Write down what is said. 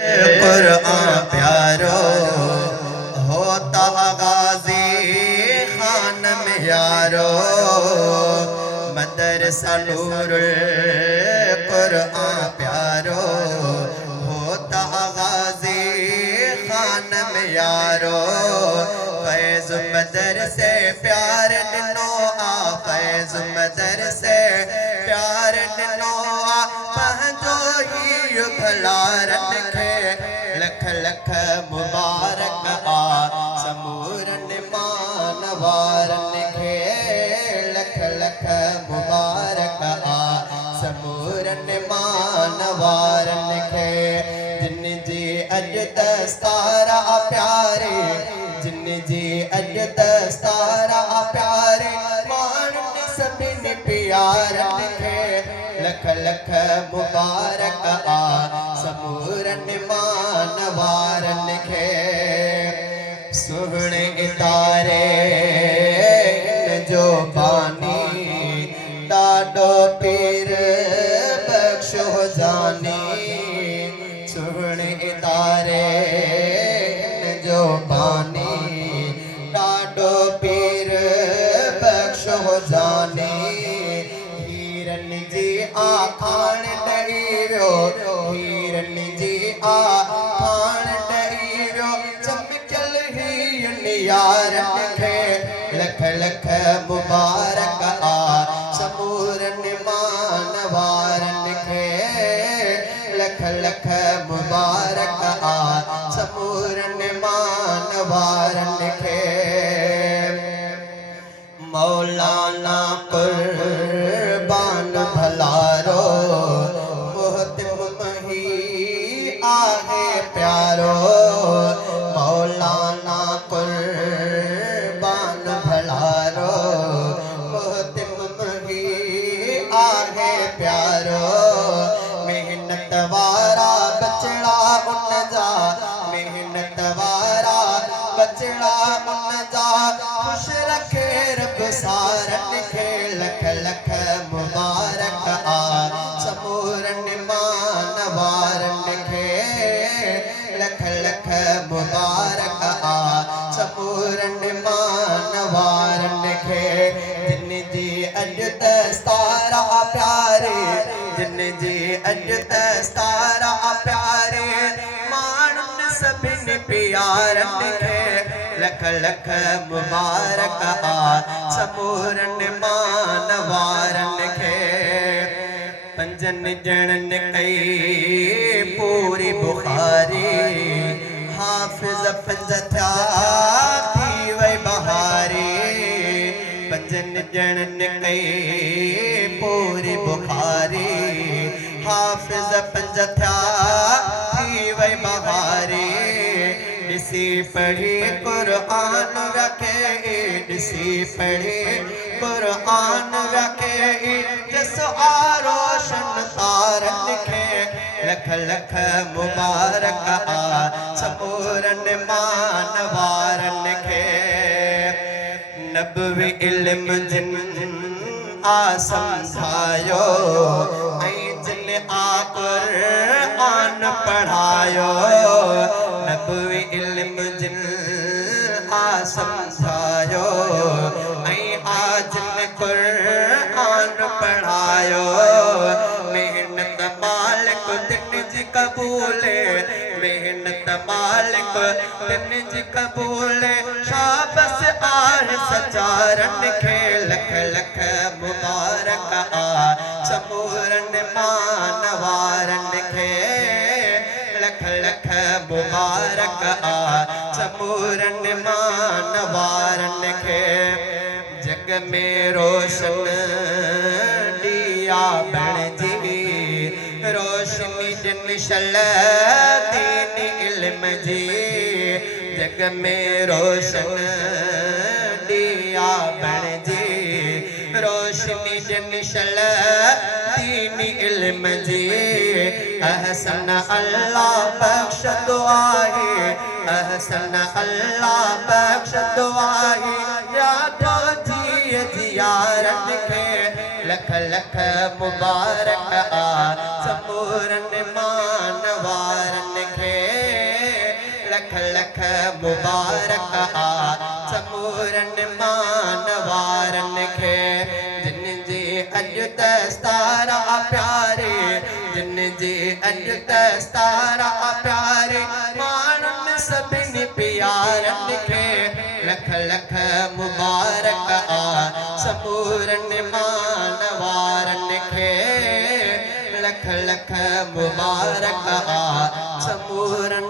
कुरान प्यारो होता गाजी खान में यारो मदरसा नूरुल कुरान प्यारो होता गाजी खान में यारो फैज़ मदरसे प्यार नो आ फैज़ मदरसे प्यार नो आ पंहिंजो ही भला रखे लख लख मुबारक आ समूरन मानवारन खे लख लख मुबारक आ समूरन मानवारन खे जिन जी अज दस्तारा प्यारे जिन जी अज दस्तारा प्यारे मानन सभिन प्यारन खे लख लख मुबारक आ समूरन मानवारन खे सुहिणे इदारे जो बानी ॾाढो पीर बख्शो जानी सुहिणे इदारे जो बानी ॾाढो पीर बख्शो जानी हीरन जी आखाण ॾहीरो हीरन जी आखाण ॾहीरो चमकल ही यारन खे लख लख मुबारक आ समूरन मानवारन खे लख लख मुबारक आ समूरन मानवारन खे मौलाना कुर्बान भलारो मोहतिम मही आहे प्यारो मौलाना कुर्बान भलारो मोहतिम मही आहे प्यारो मेहनत वारा बचड़ा उन जा मेहनत वारा बचड़ा उन जा खुश रखे रब सारन खे लख लख मुबारक आ समूरन मानवारन खे लख लख मुबारक आ समूरन मानवारन खे जिन जी अज दस्तारा प्यारे जिन जी अज दस्तारा प्यारे मानन सभिन प्यारन खे लख लख मुबारक आ समूरन मानवारन खे पंजन ॼणन कई पूरी बुखारी हाफ़िज़ पंज थिया थी वई बहारी पंजन ॼणन कई पूरी बुखारी हाफ़िज़ पंज थिया थी वई बहारी ॾिसी पढ़ी कुरान रखे ॾिसी पढ़ी कुरान रखे जस आरोशन तारन खे लख लख मुबारक आ समूरन मानवारन खे नबवी इल्म जिन आ समझायो ऐं जिन आ कुरान पढ़ायो नबवी इल्म जिन आ समझायो ऐं आ जिन कुरान पढ़ायो मेहनत मालिक दिन जी कबूले मेहनत मालिक दिन जी कबूले शाबस आर सचारन खे लख लख मुबारक आ समूरन मानवारन खे लख लख मुबारक आ समूरन मानवारन खे जग में रोशन दिया बणजी रोशनी जिन शल दीन इल्म जी जग में रोशन दिया बणजी रोशनी जिन शल दीन इल्म जी अहसन अल्लाह बख्श दुआए अहसन अल्लाह बख्श दुआए यादो जी जियारत खे लख लख मुबारक आ समूरन मानवारन खे लख लख मुबारक आ समूरन मानवारन खे जिन जी अॼु दस्तारा प्यारे जिन जी अॼु दस्तारा प्यारे माण्हुनि सभिनी प्यारन खे लख लख मुबारक आ समूरन मानवारन खे लख लख मुबारक आ समूरन